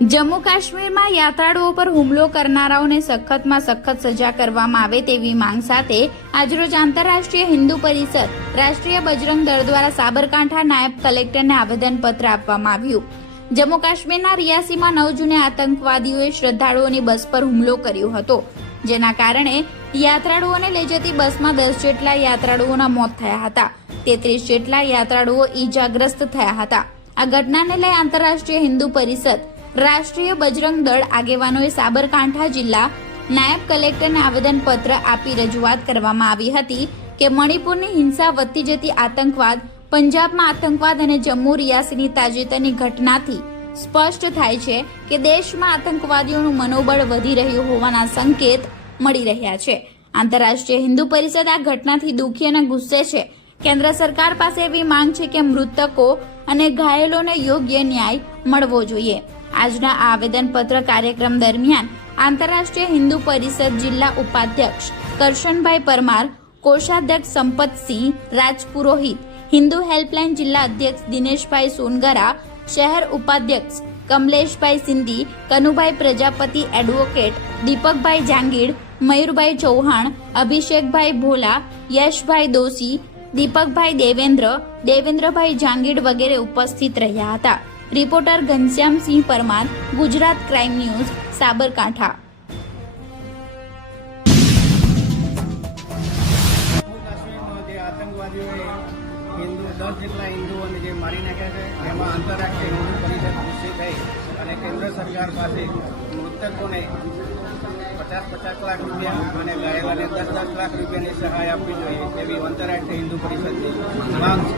જમ્મુ કાશ્મીરમાં યાત્રાળુઓ પર હુમલો કરનારાઓને સખતમાં સખત સજા કરવામાં આવે તેવી માંગ સાથે આજરોજ આંતરરાષ્ટ્રીય હિન્દુ પરિષદ, રાષ્ટ્રીય બજરંગ દળ દ્વારા સાબરકાંઠા નાયબ કલેક્ટરને આવેદનપત્ર આપવામાં આવ્યું. જમ્મુ કાશ્મીરના રિયાસીમાં નવ જૂને આતંકવાદીઓએ શ્રદ્ધાળુઓની બસ પર હુમલો કર્યો હતો, જેના કારણે યાત્રાળુઓને લઈ જતી બસમાં દસ જેટલા યાત્રાળુઓના મોત થયા હતા. તેત્રીસ જેટલા યાત્રાળુઓ ઈજાગ્રસ્ત થયા હતા. આ ઘટનાને લઈ આંતરરાષ્ટ્રીય હિન્દુ પરિષદ રાષ્ટ્રીય બજરંગ દળ આગેવાનોએ સાબરકાંઠા જિલ્લા નાયબ કલેક્ટરને આવેદનપત્ર આપી રજૂઆત કરવામાં આવી હતી કે મણિપુરની હિંસા વધતી જતી આતંકવાદ, પંજાબમાં આતંકવાદ અને જમ્મુ રિયાસીની તાજેતરની ઘટનાથી સ્પષ્ટ થાય છે કે દેશમાં આતંકવાદીઓનું મનોબળ વધી રહ્યું હોવાના સંકેત મળી રહ્યા છે. આંતરરાષ્ટ્રીય હિન્દુ પરિષદ આ ઘટનાથી દુઃખી અને ગુસ્સે છે. કેન્દ્ર સરકાર પાસે એવી માંગ છે કે મૃતકો અને ઘાયલોને યોગ્ય ન્યાય મળવો જોઈએ. આજના આવેદનપત્ર કાર્યક્રમ દરમિયાન આંતરરાષ્ટ્રીય હિન્દુ પરિષદ જિલ્લા ઉપાધ્યક્ષ કરશનભાઈ પરમાર, કોષાધ્યક્ષ સંપતસિંહ, રાજપુરોહિત, હિન્દુ હેલ્પલાઇન જિલ્લા અધ્યક્ષ દિનેશભાઈ સોનગરા, શહેર ઉપાધ્યક્ષ કમલેશભાઈ સિંધી, કનુભાઈ પ્રજાપતિ એડવોકેટ દીપકભાઈ જાંગીડ, મયુરભાઈ ચૌહાણ, અભિષેકભાઈ ભોલા, યશભાઈ દોશી, દીપકભાઈ દેવેન્દ્ર, દેવેન્દ્રભાઈ જાંગીડ વગેરે ઉપસ્થિત રહ્યા હતા. Reporter Ghanshyamsinh Parmar, Gujarat crime news, Sabarkantha. Hindu, દસ જેટલા હિન્દુઓને જે મારી નાખ્યા છે, એમાં આંતરરાષ્ટ્રીય હિન્દુ પરિષદ ગુસ્સે થઈ અને કેન્દ્ર સરકાર પાસે મૃતકોને પચાસ પચાસ લાખ રૂપિયા અને ઘાયલાને દસ દસ લાખ રૂપિયાની સહાય આપવી જોઈએ એવી આંતરરાષ્ટ્રીય હિન્દુ પરિષદની માંગ છે.